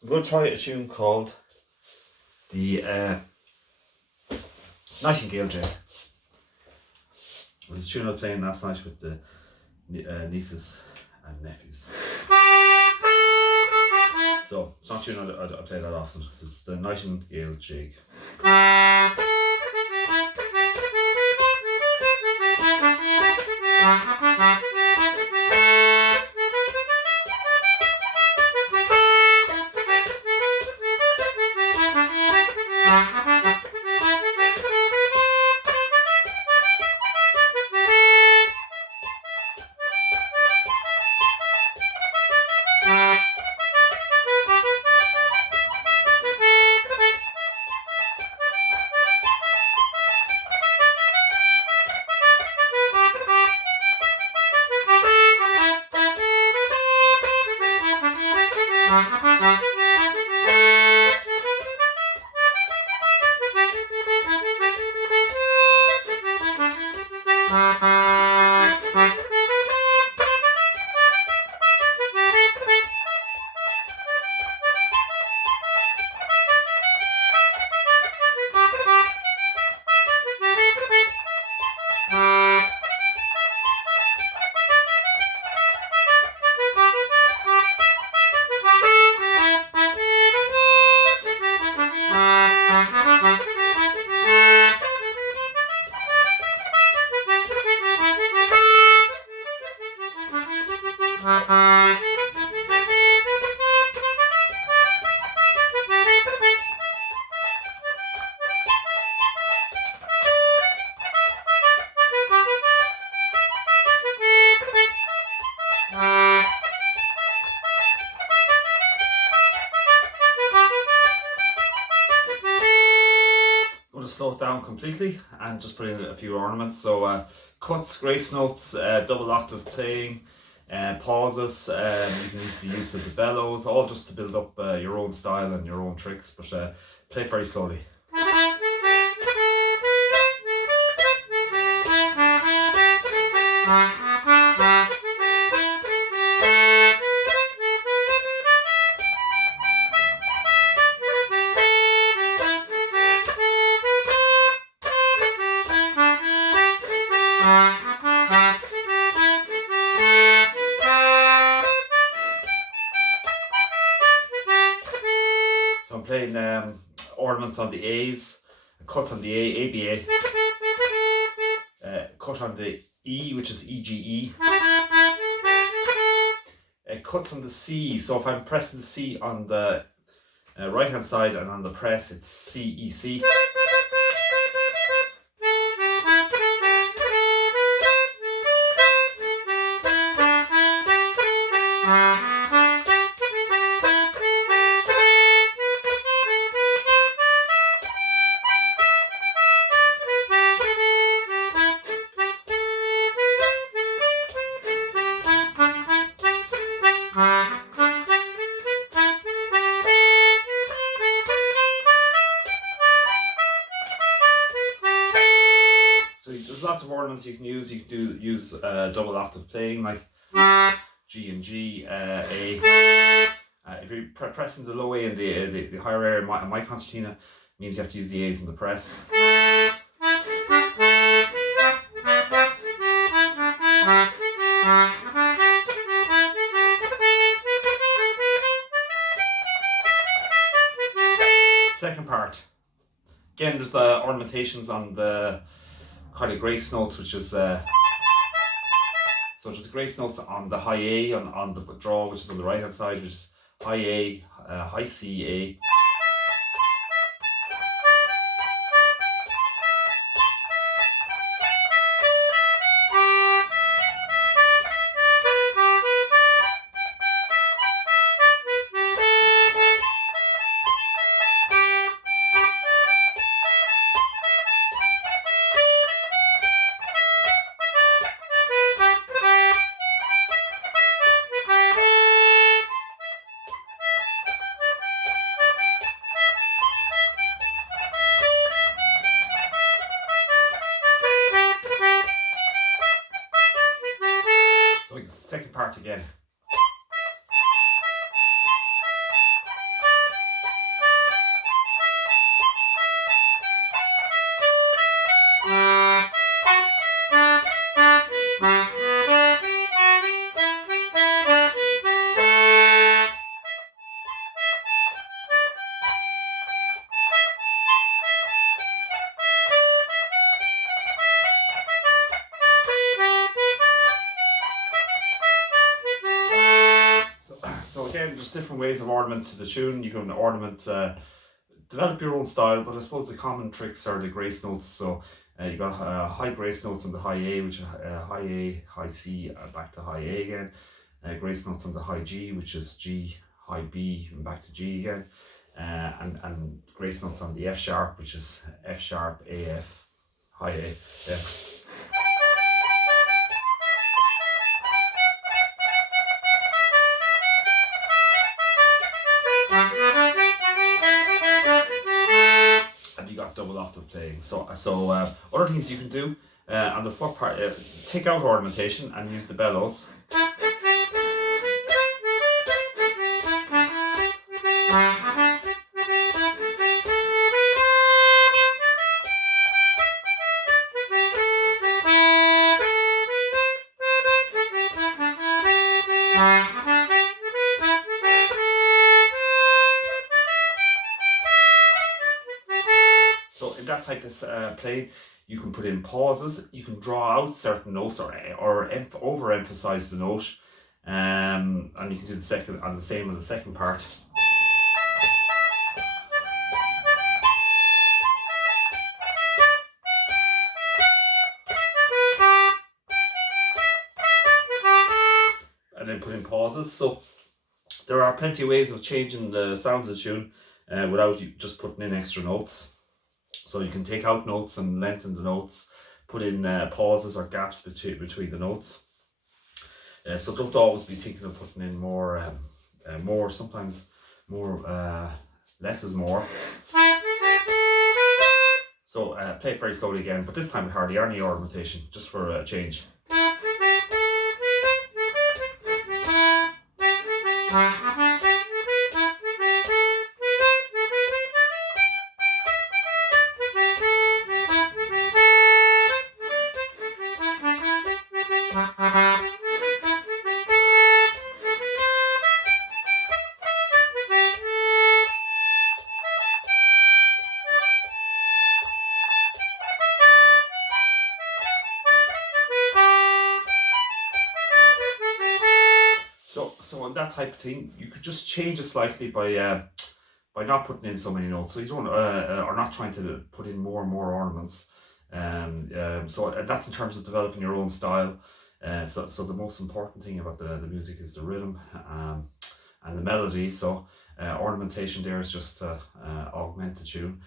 I'm going to try a tune called the Nightingale jig. It was a tune I was playing last night with the nieces and nephews. So it's not a tune I play that often. It's the Nightingale jig. Slow it down completely and just put in a few ornaments. So cuts, grace notes, double octave playing, pauses. You can use the use of the bellows, all just to build up your own style and your own tricks. But play it very slowly. So I'm playing ornaments on the A's, a cut on the A, ABA, cut on the E, which is EGE, cuts on the C. So if I'm pressing the C on the right hand side and on the press it's CEC. There's lots of ornaments you can use. You can use double octave playing like G and G, A. If you're pressing the low A and the higher area, my concertina means you have to use the A's in the press. Second part. Again, there's the ornamentations on the kind of grace notes, which is so there's grace notes on the high A on the draw, which is on the right hand side, which is high A, high C, A. there's different ways of ornament to the tune. You can ornament, develop your own style, but I suppose the common tricks are the grace notes. So you got high grace notes on the high A, which is high A, high C, back to high A again. Grace notes on the high G, which is G, high B, and back to G again. And grace notes on the F sharp, which is F sharp, A, F, high A, F. And you got double octave playing. So other things you can do on the fourth part, take out ornamentation and use the bellows. So in that type of playing, you can put in pauses, you can draw out certain notes or overemphasize the note, and you can do the second on the same on the second part. And then put in pauses. So there are plenty of ways of changing the sound of the tune without you just putting in extra notes. So you can take out notes and lengthen the notes, put in pauses or gaps between the notes. So don't always be thinking of putting in more, sometimes more, less is more. So play it very slowly again, but this time with hardly any ornamentation, just for a change. So on that type of thing, you could just change it slightly by not putting in so many notes. So you don't are not trying to put in more and more ornaments. So that's in terms of developing your own style. So the most important thing about the music is the rhythm and the melody. So ornamentation there is just to augment the tune.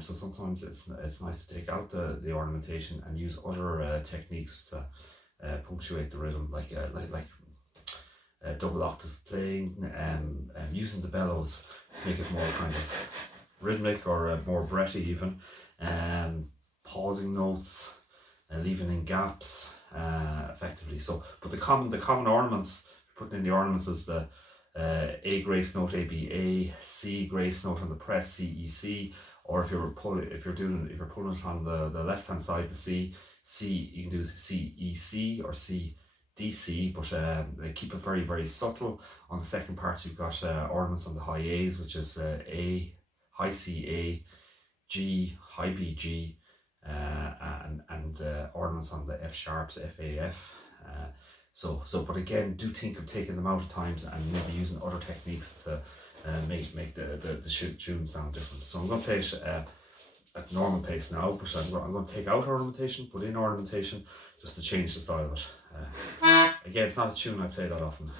So sometimes it's nice to take out the ornamentation and use other techniques to punctuate the rhythm, like double octave playing, using the bellows to make it more kind of rhythmic or more breathy even, pausing notes and leaving in gaps effectively. So, but the common ornaments, putting in the ornaments is the A grace note, A B A, C grace note on the press, C E C, or if you're pulling it on the left hand side, the C, you can do C E C or C DC, but keep it very, very subtle. On the second part, you've got ornaments on the high A's, which is A, high C, A, G, high B, G, and ornaments on the F sharps, F, A, F. But again, do think of taking them out at times and maybe using other techniques to make the tune sound different. So I'm going to play it at normal pace now, but I'm going to take out ornamentation, put in ornamentation, just to change the style of it. Again, it's not a tune I play that often.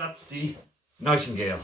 that's the nightingale.